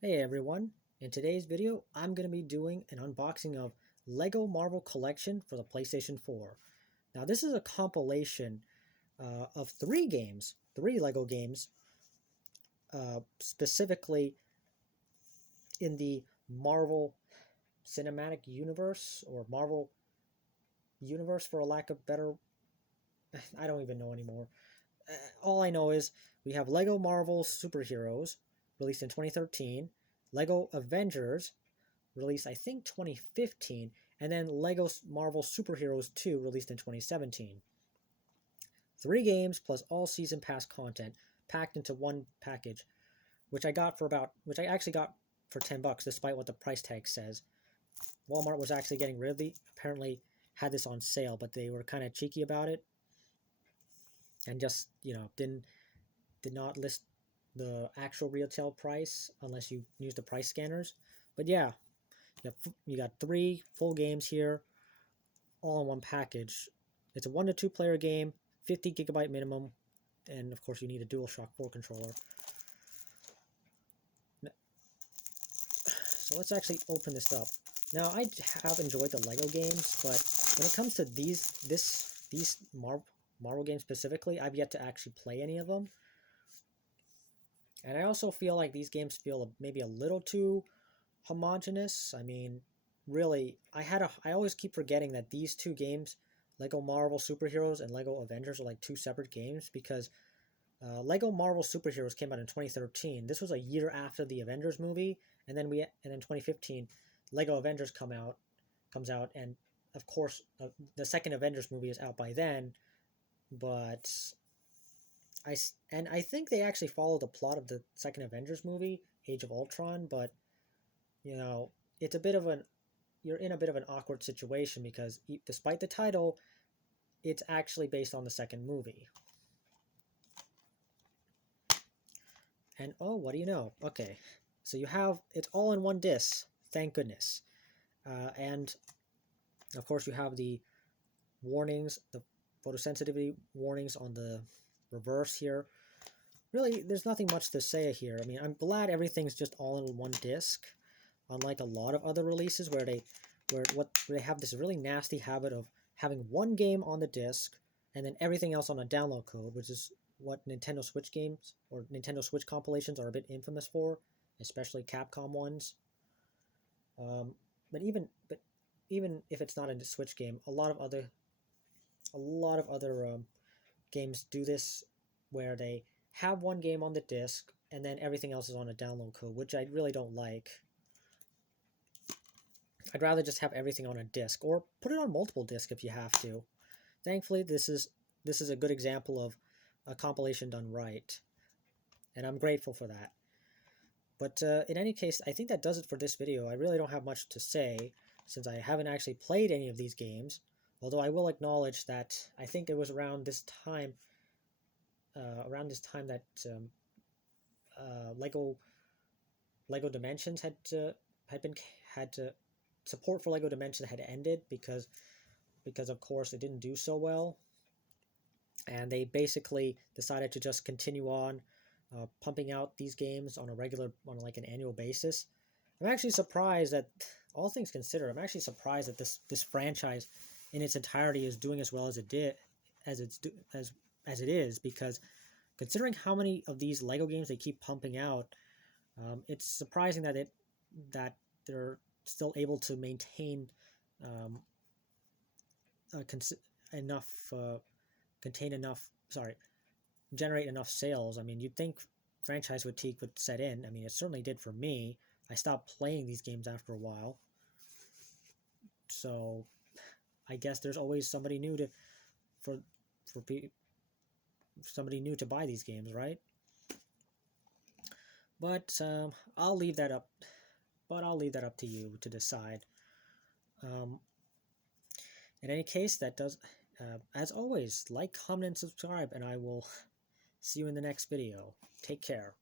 Hey everyone, in today's video I'm going to be doing an unboxing of LEGO Marvel Collection for the PlayStation 4. Now this is a compilation of three LEGO games, specifically in the Marvel Cinematic Universe, or Marvel Universe for a lack of better, I don't even know anymore. All I know is we have LEGO Marvel Superheroes, released in 2013, LEGO Avengers, released I think 2015, and then LEGO Marvel Superheroes 2, released in 2017. Three games plus all season pass content packed into one package, which I actually got for $10, despite what the price tag says. Walmart was actually getting rid of apparently had this on sale, but they were kind of cheeky about it and just did not list the actual retail price unless you use the price scanners. But yeah, you got three full games here, all in one package. It's a 1 to 2 player game, 50 gigabyte minimum, and of course you need a DualShock 4 controller. So let's actually open this up. Now I have enjoyed the LEGO games, but when it comes to these Marvel games specifically, I've yet to actually play any of them. And I also feel like these games feel maybe a little too homogenous. I mean, really, I always keep forgetting that these two games, Lego Marvel Superheroes and Lego Avengers, are like two separate games, because Lego Marvel Superheroes came out in 2013. This was a year after the Avengers movie, and then in 2015, Lego Avengers comes out, and of course the second Avengers movie is out by then. But I think they actually follow the plot of the second Avengers movie, Age of Ultron, but you know, it's a bit of an you're in a bit of an awkward situation, because despite the title, it's actually based on the second movie. And oh, what do you know? Okay, so it's all in one disc, thank goodness. And of course you have the warnings, the photosensitivity warnings on the reverse here. Really, there's nothing much to say here. I mean, I'm glad everything's just all in one disc, unlike a lot of other releases where they have this really nasty habit of having one game on the disc and then everything else on a download code, which is what Nintendo Switch games or Nintendo Switch compilations are a bit infamous for, especially Capcom ones. Um, but even if it's not a Switch game, a lot of other games do this, where they have one game on the disc and then everything else is on a download code, which I really don't like. I'd rather just have everything on a disc, or put it on multiple discs if you have to. Thankfully, this is a good example of a compilation done right, and I'm grateful for that. But in any case, I think that does it for this video. I really don't have much to say, since I haven't actually played any of these games, although I will acknowledge that I think it was around this time that Lego Dimensions had to support for Lego Dimensions had ended, because of course it didn't do so well, and they basically decided to just continue on pumping out these games on like an annual basis. I'm actually surprised that, all things considered, I'm actually surprised that this franchise in its entirety is doing as well as it did, as it is, because considering how many of these Lego games they keep pumping out, it's surprising that they're still able to maintain um, enough contain enough sorry generate enough sales. I mean, you'd think franchise fatigue would set in. I mean, it certainly did for me. I stopped playing these games after a while, so I guess there's always somebody new to for for somebody new to buy these games, right? But I'll leave that up to you to decide. um, in any case, that does as always, like, comment, and subscribe, and I will see you in the next video. Take care.